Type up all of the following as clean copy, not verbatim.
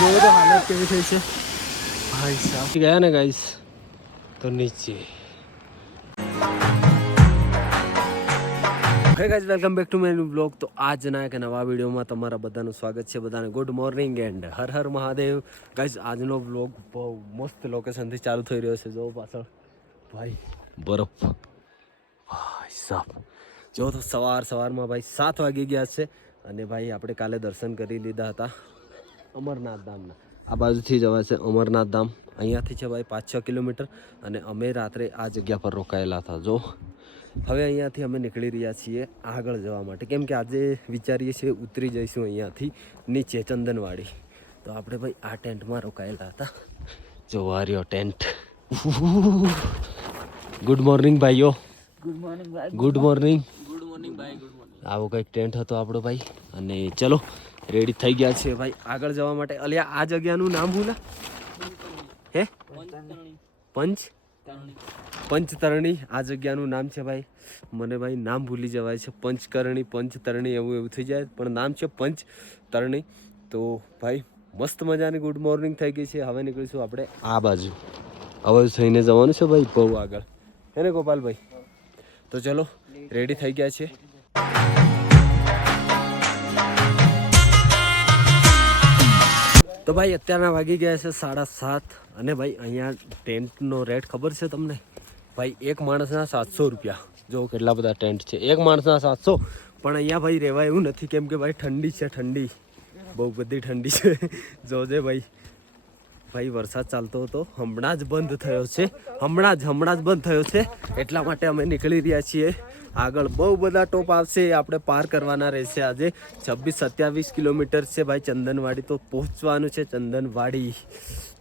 જો તો હાલત કેવી થઈ છે ભાઈ સાહેબ ગયા ને ગાઈસ તો નીચે હે guys welcome back to my new blog. તો આજના એક નવા વિડીયોમાં તમારા બધાનું સ્વાગત છે। બધાને good morning and Har Har Mahadev. Guys આજનો બ્લોગ બહુ મસ્ત લોકેશનથી ચાલુ થઈ રહ્યો છે। જો પાછળ ભાઈ બરફ ભાઈ સાહેબ જો તો સવારમાં ભાઈ 7 વાગી ગયા છે અને ભાઈ આપણે કાલે દર્શન કરી લીધા હતા અમરનાથ ધામના। આ બાજુથી જવાય છે અમરનાથ ધામ। અહીંયાથી છે ભાઈ 5-6 કિલોમીટર અને અમે રાત્રે આ જગ્યા પર રોકાયેલા હતા। જો હવે અહીંયાથી અમે નીકળી રહ્યા છીએ આગળ જવા માટે, કેમ કે આજે વિચારીએ છીએ ઉતરી જઈશું અહીંયાથી નીચે ચંદનવાડી। તો આપણે ભાઈ આ ટેન્ટમાં રોકાયેલા હતા। જો વાર્યો ટેન્ટ। ગુડ મોર્નિંગ ભાઈઓ। ગુડ મોર્નિંગ ભાઈ। Good morning. ગુડ મોર્નિંગ ભાઈ। Good morning. આવો કંઈક ટેન્ટ હતો આપણો ભાઈ અને ચલો રેડી થઈ ગયા છે ભાઈ આગળ જવા માટે। અલ્યા આ જગ્યાનું નામ ભૂલા હે પંચતરણી આ જગ્યાનું નામ છે ભાઈ। મને ભાઈ નામ ભૂલી જવાય છે, પંચકરણી પંચતરણી એવું થઈ જાય, પણ નામ છે પંચતરણી। તો ભાઈ મસ્ત મજાની ગુડ મોર્નિંગ થઈ ગઈ છે। હવે નીકળીશું આપણે આ બાજુ, હવે થઈને જવાનું છે ભાઈ બહુ આગળ, હે ને ગોપાલભાઈ? તો ચલો રેડી થઈ ગયા છે। તો ભાઈ અત્યારના વાગી ગયા છે 7:30 અને ભાઈ અહીંયા ટેન્ટનો રેટ ખબર છે તમને ભાઈ? એક માણસના 700 રૂપિયા। જો કેટલા બધા ટેન્ટ છે, એક માણસના 700। પણ અહીંયા ભાઈ રહેવા એવું નથી, કેમ કે ભાઈ ઠંડી છે, ઠંડી બહુ બધી ઠંડી છે। જોજે ભાઈ વરસાદ ચાલતો હતો, હમણાં જ બંધ થયો છે, હમણાં જ બંધ થયો છે, એટલા માટે અમે નીકળી રહ્યા છીએ આગળ। બહુ બધા ટોપ આવશે, આપણે પાર કરવાના રહેશે આજે। 26-27 કિલોમીટર છે ભાઈ ચંદનવાડી, તો પહોંચવાનું છે ચંદનવાડી।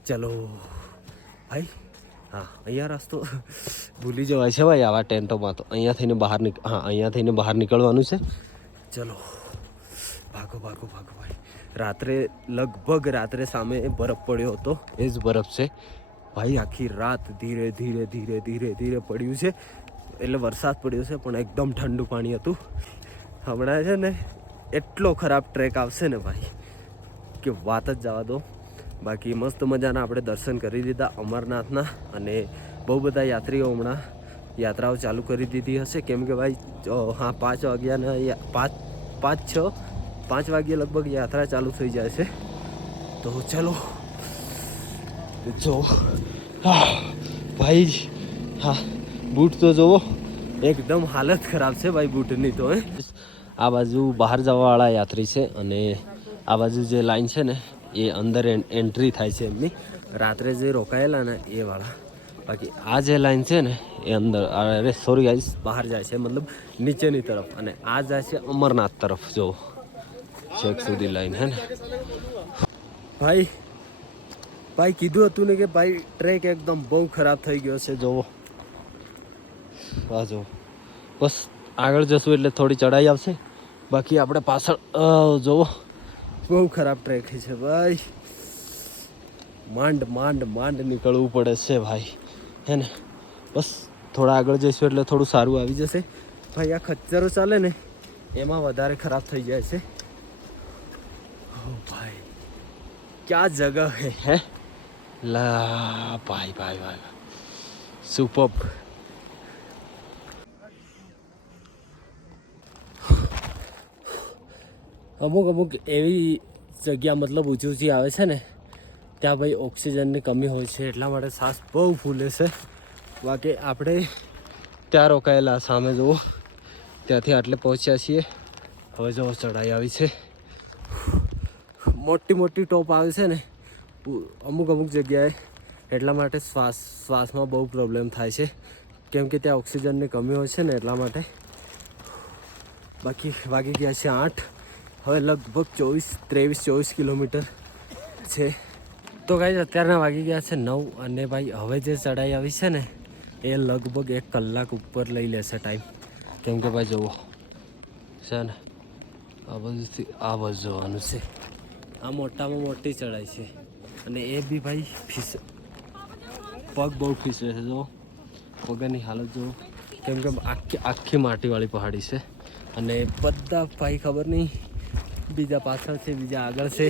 ચલો ભાઈ, હા અહીંયા રસ્તો ભૂલી જવાય છે ભાઈ આવા ટેન્ટોમાં, તો અહીંયા થઈને બહાર નીકળવાનું છે। ચલો ભાગો ભાઈ। રાત્રે સામે બરફ પડ્યો હતો, એ જ બરફ છે ભાઈ। આખી રાત ધીરે ધીરે પડ્યું છે, એટલે વરસાદ પડ્યો છે પણ એકદમ ઠંડુ પાણી હતું। હમણાં છે ને એટલો ખરાબ ટ્રેક આવશે ને ભાઈ કે વાત જ જવા દો। બાકી મસ્ત મજાના આપણે દર્શન કરી દીધા અમરનાથના, અને બહુ બધા યાત્રીઓ હમણાં યાત્રાઓ ચાલુ કરી દીધી હશે, કેમ કે ભાઈ હા 5 વાગ્યાના 5 વાગ્યે લગભગ યાત્રા ચાલુ થઈ જાય છે। તો ચલો જો ભાઈ, હા બૂટ તો જુઓ એકદમ હાલત ખરાબ છે ભાઈ બૂટની તો। આ બાજુ બહાર જવાવાળા યાત્રી છે અને આ બાજુ જે લાઈન છે ને એ અંદર એન્ટ્રી થાય છે એમની, રાત્રે જે રોકાયેલા ને એ વાળા। બાકી આ જે લાઈન છે ને એ અંદર, અરે સોરી ગાઈસ, બહાર જાય છે, મતલબ નીચેની તરફ, અને આ જાય છે અમરનાથ તરફ। જો છેક સુધી લાઈન હે ને ભાઈ કીધું હતું ને કે ભાઈ ટ્રેક એકદમ બહુ ખરાબ થઈ ગયો છે। જોવો આ જો, બસ આગળ જશું એટલે થોડી ચડાઈ આવશે, બાકી આપણે પાછળ જોવો બહુ ખરાબ ટ્રેક છે ભાઈ। માંડ નીકળવું પડે છે ભાઈ, હે ને? બસ થોડા આગળ જઈશું એટલે થોડું સારું આવી જશે ભાઈ। આ ખચ્ચરો ચાલે ને એમાં વધારે ખરાબ થઈ જાય છે। ઓ ભાઈ ક્યાં જગહ હે લા ભાઈ સુપર। અમુક એવી જગ્યા મતલબ ઊંચી આવે છે ને ત્યાં ભાઈ ઓક્સિજનની કમી હોય છે, એટલા માટે શ્વાસ બહુ ફૂલે છે। બાકી આપણે ત્યાં રોકાયેલા સામે જુઓ, ત્યાંથી આટલે પહોંચ્યા છીએ। હવે જો ચઢાઈ આવી છે, મોટી ટોપ આવે છે ને અમુક જગ્યાએ, એટલા માટે શ્વાસમાં બહુ પ્રોબ્લેમ થાય છે, કેમ કે ત્યાં ઓક્સિજનની કમી હોય છે ને એટલા માટે। બાકી વાગી ગયા છે 8, હવે લગભગ 23-24 કિલોમીટર છે। તો ગાઈસ અત્યારના વાગી ગયા છે 9, અને ભાઈ હવે જે ચઢાઈ આવી છે ને એ લગભગ 1 કલાક ઉપર લઈ લેશે ટાઈમ, કેમ કે ભાઈ જુઓ છે ને આ બધુંથી આ બાજુ જવાનું છે। આ મોટામાં મોટી ચઢાઈ છે, અને એ બી ભાઈ પગ બહુ ફીસે છે। જો પગની હાલત જુઓ, કેમ કે આખી માટીવાળી પહાડી છે, અને બધા ભાઈ ખબર નહીં બીજા પાછળ છે, બીજા આગળ છે,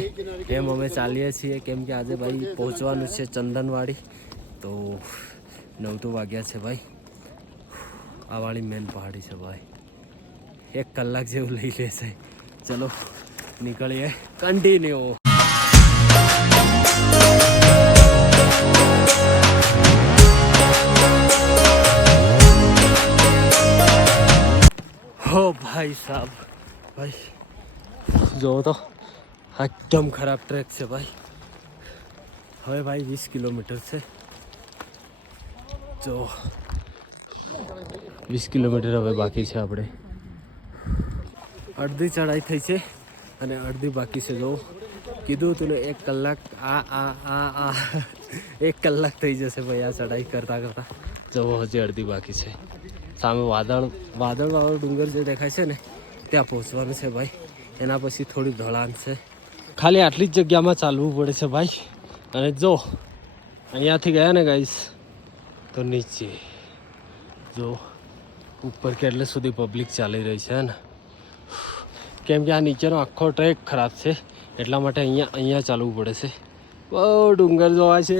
એમ અમે ચાલીએ છીએ. કેમ કે આજે ભાઈ પહોંચવાનું છે ચંદનવાડી. તો 9 તો વાગ્યા છે ભાઈ. આ વાળી મેન પહાડી છે ભાઈ. 1 કલાક જેવું લઈ લેશે. ચલો નીકળીએ. કન્ટિન્યુ. હો ભાઈ સાહેબ, ભાઈ જો તો એકદમ ખરાબ ટ્રેક છે ભાઈ. હવે ભાઈ 20 કિલોમીટર છે. જો 20 કિલોમીટર હવે બાકી છે. આપણે અડધી ચડાઈ થઈ છે અને અડધી બાકી છે. જો કીધું તું ને 1 કલાક 1 કલાક થઈ જશે ભાઈ આ ચડાઈ કરતાં કરતાં. જવો હજી અડધી બાકી છે. સામે વાદળવાળો ડુંગર જે દેખાય છે ને ત્યાં પહોંચવાનું છે ભાઈ. એના પછી થોડી ઢળાન છે. ખાલી આટલી જ જગ્યામાં ચાલવું પડે છે ભાઈ. અને જો અહીંયાથી ગયા ને ગાઈસ તો નીચે જો ઉપર કેટલે સુધી પબ્લિક ચાલી રહી છે ને. કેમ કે આ નીચેનો આખો ટ્રેક ખરાબ છે એટલા માટે અહીંયા ચાલવું પડે છે. બહુ ડુંગર જોવા છે.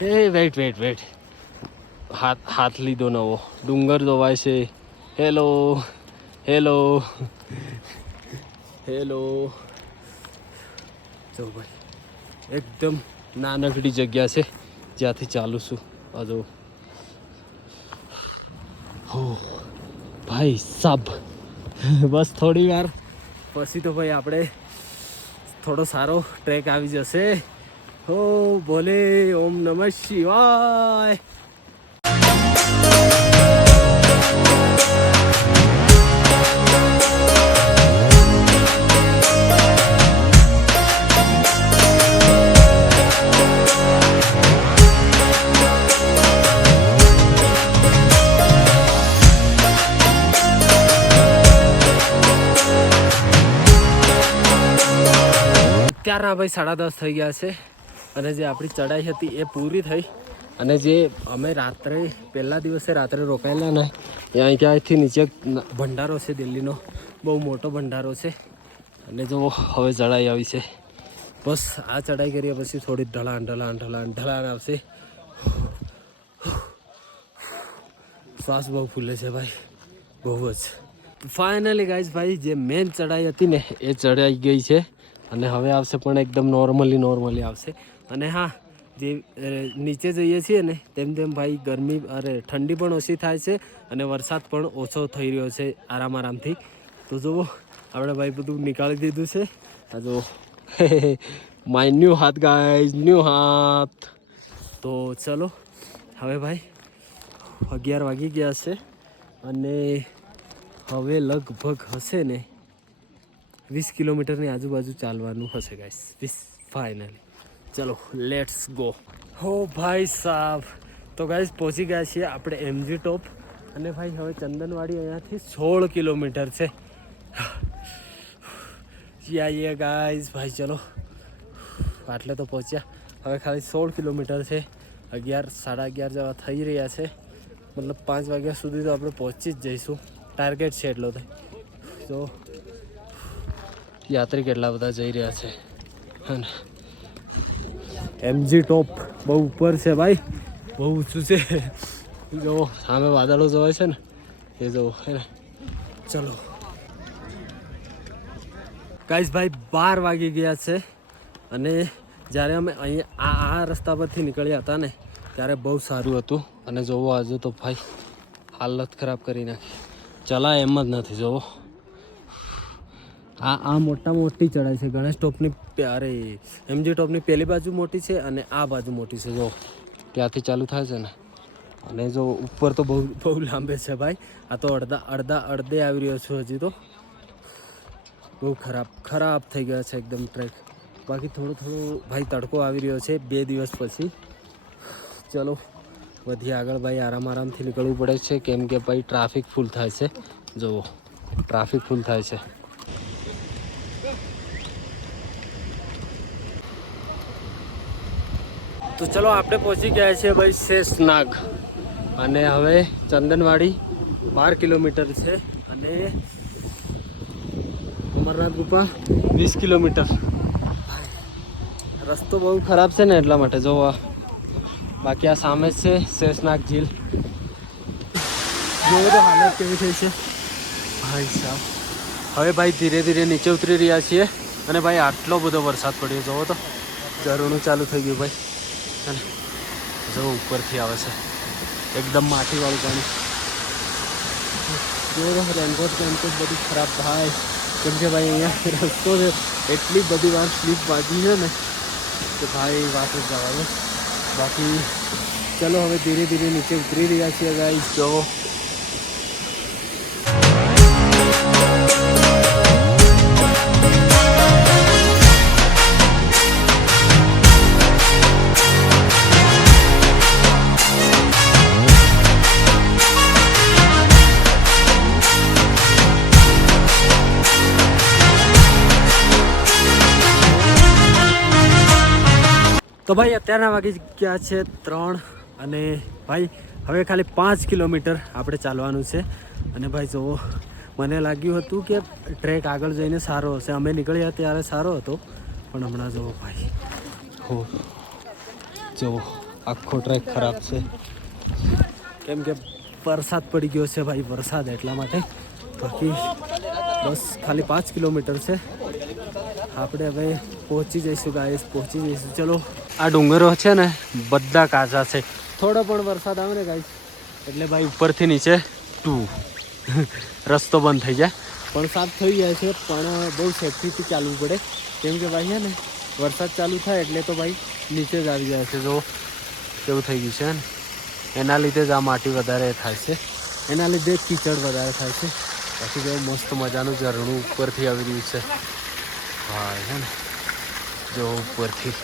એ વેઇટ હાથ લીધો નવો. ડુંગર જોવાય છે. હેલો જો ભાઈ એકદમ નાનકડી જગ્યા છે જ્યાંથી ચાલું છું. આ જો હો ભાઈ સાબ. બસ થોડી વાર પછી તો ભાઈ આપણે થોડો સારો ટ્રેક આવી જશે. હો બોલે ઓમ નમઃ શિવાય. અત્યારના ભાઈ 10:30 થઈ ગયા છે અને જે આપણી ચડાઈ હતી એ પૂરી થઈ. અને જે અમે રાત્રે પહેલા દિવસે રાત્રે રોકાયેલા ને ત્યાં ક્યાંયથી નીચે ભંડારો છે દિલ્હીનો. બહુ મોટો ભંડારો છે. અને જો હવે ચડાઈ આવી છે. બસ આ ચડાઈ કરીએ પછી થોડી ઢલાન આવશે. શ્વાસ બહુ ફૂલે છે ભાઈ, બહુ જ. ફાઇનલી ગાઈઝ ભાઈ જે મેન ચડાઈ હતી ને એ ચડાઈ ગઈ છે. અને હવે આવશે પણ એકદમ નોર્મલી આવશે. અને હા, જે નીચે જઈએ છીએ ને તેમ ભાઈ ઠંડી પણ ઓછી થાય છે અને વરસાદ પણ ઓછો થઈ રહ્યો છે આરામથી. તો જુઓ આપણે ભાઈ બધું નીકાળી દીધું છે. આ જો માય ન્યૂ હાથ ગાઈઝ, ન્યૂ હાથ. તો ચલો હવે ભાઈ 11 વાગી ગયા છે અને હવે લગભગ હશે ને 20 કિલોમીટરની આજુબાજુ ચાલવાનું હશે ગાઈસ. ફાઇનલી ચલો લેટ્સ ગો. હો ભાઈ સાહેબ, તો ગાઈસ પહોંચી ગયા છીએ આપણે MG ટોપ. અને ભાઈ હવે ચંદનવાડી અહીંયાથી 16 કિલોમીટર છે. આઈએ ગાઈસ ભાઈ ચલો આટલે તો પહોંચ્યા. હવે ખાલી 16 કિલોમીટર છે. 11-11:30 જેવા થઈ રહ્યા છે. મતલબ 5 વાગ્યા સુધી તો આપણે પહોંચી જ જઈશું. ટાર્ગેટ છે એટલો થાય. તો યાત્રી કેટલા બધા જઈ રહ્યા છે. અને MG ટોપ બહુ ઉપર છે ભાઈ, બહુ ઊંચું છે. જો સામે વાદળો જોવાય છે ને એ જો હે ને. ચલો ગાઈસ ભાઈ 12 વાગી ગયા છે અને જ્યારે અમે અહીંયા આ રસ્તા પરથી નીકળ્યા હતા ને ત્યારે બહુ સારું હતું. અને જોવો આજે તો ભાઈ હાલત ખરાબ કરી નાખી. ચલાય એમ જ નથી. જોવો આ મોટી ચડાઈ છે. ગણેશ ટોપની MG ટોપની પેલી બાજુ મોટી છે અને આ બાજુ મોટી છે. જો ત્યાંથી ચાલુ થાય છે ને. અને જો ઉપર તો બહુ લાંબે છે ભાઈ. આ તો અડધે આવી રહ્યો છું હજી તો. બહુ ખરાબ થઈ ગયા છે એકદમ ટ્રેક. બાકી થોડો ભાઈ તડકો આવી રહ્યો છે 2 દિવસ પછી. ચલો વધી આગળ ભાઈ. આરામથી નીકળવું પડે છે કેમ કે ભાઈ ટ્રાફિક ફૂલ થાય છે. જુઓ ટ્રાફિક ફૂલ થાય છે. તો ચલો આપણે પહોંચી ગયા છીએ ભાઈ શેષનાગ. અને હવે ચંદનવાડી 12 કિલોમીટર છે અને અમરનાથ ગુફા 20 કિલોમીટર. રસ્તો બહુ ખરાબ છે ને એટલા માટે જોવા. બાકી આ સામે જ છે શેષનાગ ઝીલ. જોવો તો હાલત કેવી થઈ છે ભાઈ સાહેબ. હવે ભાઈ ધીરે ધીરે નીચે ઉતરી રહ્યા છીએ અને ભાઈ આટલો બધો વરસાદ પડ્યો જોવો તો ઝરણું ચાલુ થઈ ગયું ભાઈ. અને જો ઉપરથી આવે છે એકદમ માટીવાળું પાણી. જો રેનકોટ બધું ખરાબ ભાઈ, કેમ કે ભાઈ અહીંયા રસ્તો છે એટલી બધી વાર સ્લીપ વાગી છે ને કે ભાઈ વાત જ જવા દો. બાકી ચલો હવે ધીરે ધીરે નીચે ઉતરી રહ્યા છીએ ગાઈસ. જો તો ભાઈ અત્યારના વાગી ગયા છે 3 અને ભાઈ હવે ખાલી 5 કિલોમીટર આપણે ચાલવાનું છે. અને ભાઈ જુઓ મને લાગ્યું હતું કે ટ્રેક આગળ જઈને સારો હશે, અમે નીકળ્યા ત્યારે સારો હતો, પણ હમણાં જુઓ ભાઈ હો જુઓ આખો ટ્રેક ખરાબ છે કેમ કે વરસાદ પડી ગયો છે ભાઈ, વરસાદ એટલા માટે. બાકી બસ ખાલી 5 કિલોમીટર છે, આપણે હવે પહોંચી જઈશું ગાઈસ, પહોંચી જઈશું. ચલો આ ડુંગરો છે ને બધા કાચા છે, થોડો પણ વરસાદ આવે ને ગાઈસ એટલે ભાઈ ઉપરથી નીચે રસ્તો બંધ થઈ જાય. પણ સાફ થઈ જાય છે, પણ બહુ સેફટીથી ચાલવું પડે કેમ કે ભાઈ છે ને વરસાદ ચાલુ થાય એટલે તો ભાઈ નીચે જ આવી જાય છે. જો કેવું થઈ ગયું છે ને એના લીધે જ આ માટી વધારે થાય છે, એના લીધે કીચડ વધારે થાય છે. બાકી જો મસ્ત મજાનું ઝરણું ઉપરથી આવી રહ્યું છે ભાઈ છે ને જો ઉપરથી.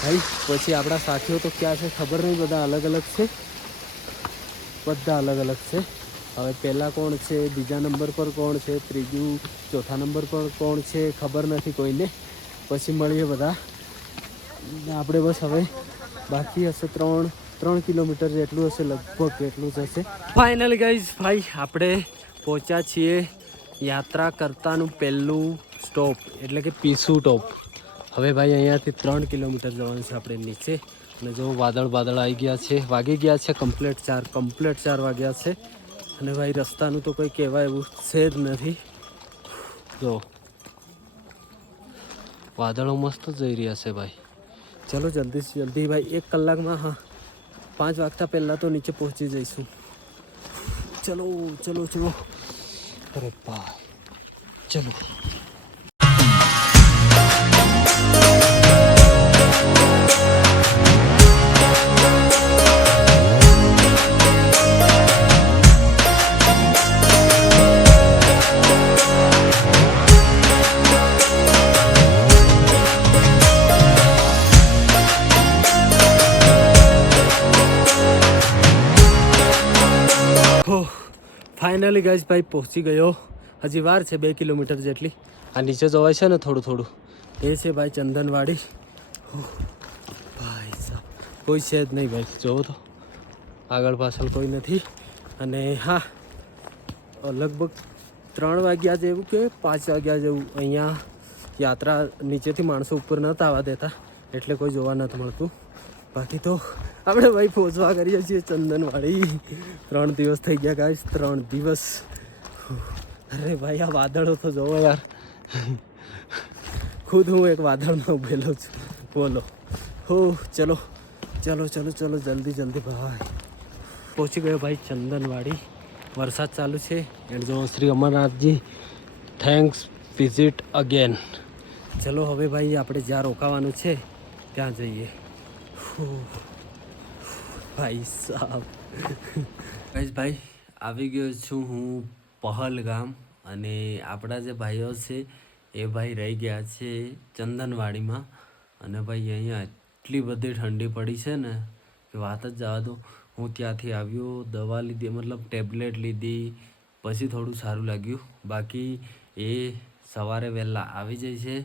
ભાઈ પછી આપણા સાથીઓ તો ક્યાં છે ખબર નહીં, બધા અલગ અલગ છે, બધા અલગ અલગ છે. હવે પહેલાં કોણ છે, બીજા નંબર પર કોણ છે, ત્રીજું ચોથા નંબર પર કોણ છે ખબર નથી કોઈને. પછી મળીએ બધા આપણે. બસ હવે બાકી હશે 3 કિલોમીટર જેટલું હશે, લગભગ એટલું જ હશે. ફાઇનલી ગાઈઝ ભાઈ આપણે પહોંચ્યા છીએ યાત્રા કરતાનું પહેલું સ્ટોપ એટલે કે પીસુ ટોપ. હવે ભાઈ અહીંયાથી 3 કિલોમીટર જવાનું છે આપણે નીચે. અને જો વાદળ આવી ગયા છે, વાગી ગયા છે કમ્પ્લીટ 4 વાગ્યા છે. અને ભાઈ રસ્તાનું તો કોઈ કહેવાય એવું છે જ નથી. જો વાદળો મસ્ત જઈ રહ્યા છે ભાઈ. ચલો જલ્દીથી જલ્દી ભાઈ 1 કલાકમાં, હા 5 વાગતા પહેલાં તો નીચે પહોંચી જઈશું. ચલો ચલો ચલો અરે ભાઈ ચલો. ફાઇનલી ગાઈઝ ભાઈ પહોંચી ગયો. હજી વાર છે 2 કિલોમીટર જેટલી. આ નીચે જવાય છે ને થોડું થોડું, એ છે ભાઈ ચંદનવાડી. ભાઈ સાહેબ કોઈ છે જ નહીં ભાઈ, જોવો તો આગળ પાછળ કોઈ નથી. અને હા લગભગ 3 વાગ્યા જેવું કે 5 વાગ્યા જેવું અહીંયા યાત્રા નીચેથી માણસો ઉપર નહોતા આવવા દેતા એટલે કોઈ જોવા નથી મળતું. બાકી તો આપણે ભાઈ પહોંચવા કરીએ છીએ ચંદનવાડી. 3 દિવસ થઈ ગયા ગાઈસ, 3 દિવસ. અરે ભાઈ આ વાદળો તો જોવો યાર, ખુદ હું એક વાદળમાં ઉભેલો છું. બોલો હો ચલો ચલો ચલો ચલો જલ્દી જલ્દી ભાઈ. પહોંચી ગયો ભાઈ ચંદનવાડી. વરસાદ ચાલુ છે એન્ડ જો શ્રી અમરનાથજી થેન્ક્સ વિઝિટ અગેન. ચલો હવે ભાઈ આપણે જ્યાં રોકાવાનું છે ત્યાં જઈએ. ભાઈ સાહેબ ભાઈ આવી ગયો છું હું પહલગામ. અને આપણા જે ભાઈઓ છે એ ભાઈ રહી ગયા છે ચંદનવાડીમાં. અને ભાઈ અહીંયા એટલી બધી ઠંડી પડી છે ને કે વાત જ જવા દો. હું ત્યાંથી આવ્યો, દવા લીધી, મતલબ ટેબ્લેટ લીધી, પછી થોડું સારું લાગ્યું. બાકી એ સવારે વહેલા આવી જાય છે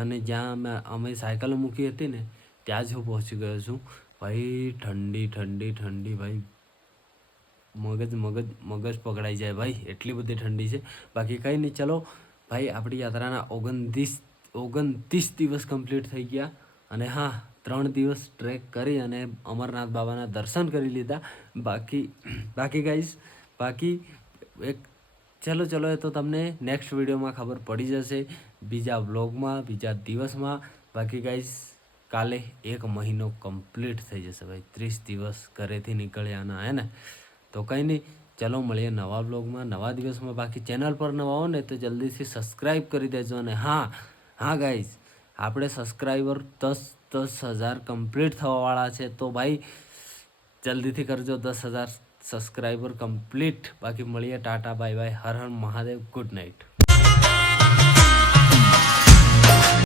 અને જ્યાં અમે સાયકલ મૂકી હતી ને ત્યાં જ હું પહોંચી ગયો છું. ભાઈ ઠંડી ઠંડી ઠંડી ભાઈ મગજ પકડાઈ જાય ભાઈ, એટલી બધી ઠંડી છે. બાકી કંઈ નહીં, ચલો ભાઈ આપણી યાત્રાના 29 દિવસ કમ્પ્લીટ થઈ ગયા અને હા 3 દિવસ ટ્રેક કરી અને અમરનાથ બાબાના દર્શન કરી લીધા. બાકી ગાઈઝ એક ચલો એ તો તમને નેક્સ્ટ વિડીયોમાં ખબર પડી જશે, બીજા વ્લોગમાં, બીજા દિવસમાં. બાકી ગાઈઝ કાલે 1 મહિનો કમ્પ્લીટ થઈ જશે ભાઈ, 30 દિવસ ઘરેથી નીકળ્યાના હે ને. તો કંઈ નહીં, ચલો મળીએ નવા બ્લોગમાં, નવા દિવસમાં. બાકી ચેનલ પર નવા હો ને તો જલ્દીથી સબસ્ક્રાઈબ કરી દેજો. અને હા ગાઈઝ, આપણે સબસ્ક્રાઈબર 10,000 કમ્પ્લીટ થવાવાળા છે. તો ભાઈ જલ્દીથી કરજો 10,000 સબસ્ક્રાઈબર કમ્પ્લીટ. બાકી મળીએ, Tata bye bye, Har Har Mahadev, good night.